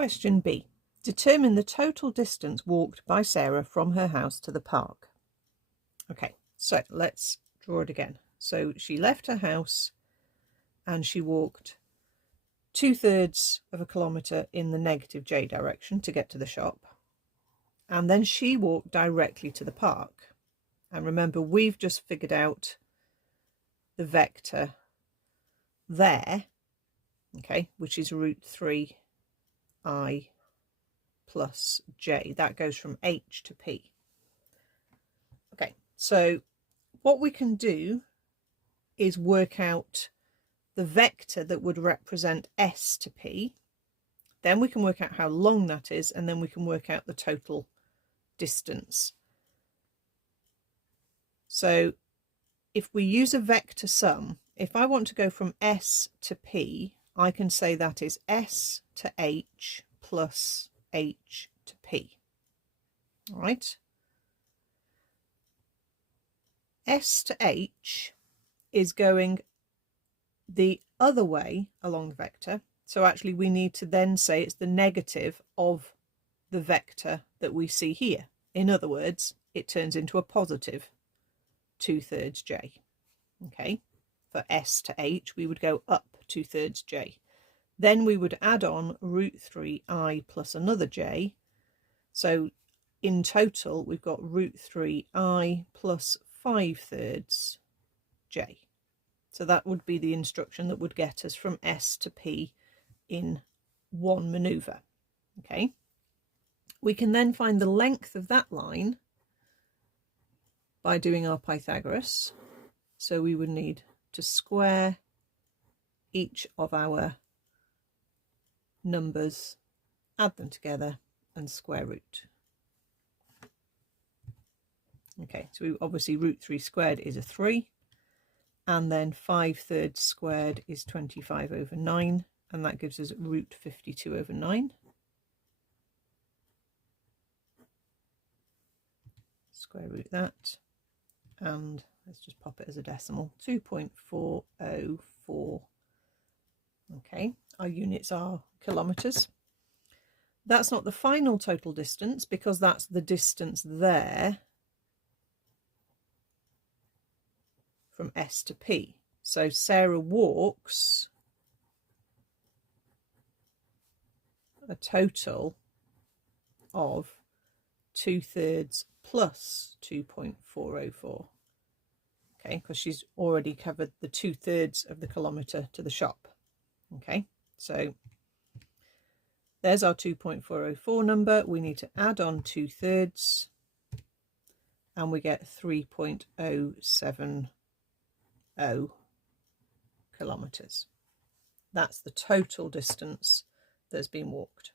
Question B. Determine the total distance walked by Sarah from her house to the park. Okay, so let's draw it again. So she left her house and she walked 2/3 of a kilometre in the negative j direction to get to the shop. And then she walked directly to the park. And remember, we've just figured out the vector there, okay, which is √3i plus j. That goes from h to p. Okay, so what we can do is work out the vector that would represent s to p. Then we can work out how long that is, and then we can work out the total distance. So if we use a vector sum, if I want to go from s to p, I can say that is s to h plus h to p. All right. S to h is going the other way along the vector. So actually we need to then say it's the negative of the vector that we see here. In other words, it turns into a positive 2/3 j. Okay, for s to h we would go up 2/3 j. Then we would add on √3i plus another j. So in total we've got √3i plus 5/3 j. So that would be the instruction that would get us from S to P in one manoeuvre. Okay. We can then find the length of that line by doing our Pythagoras. So we would need to square each of our numbers, add them together and square root. Okay, so we obviously √3 squared is a 3. And then 5/3 squared is 25/9, and that gives us √52/9. Square root that, and let's just pop it as a decimal, 2.404. Okay, our units are kilometres. That's not the final total distance because that's the distance there from S to P. So Sarah walks a total of 2/3 plus 2.404. Okay, because she's already covered the 2/3 of the kilometre to the shop. Okay, so there's our 2.404 number. We need to add on 2/3 and we get 3.070 kilometres. That's the total distance that's been walked.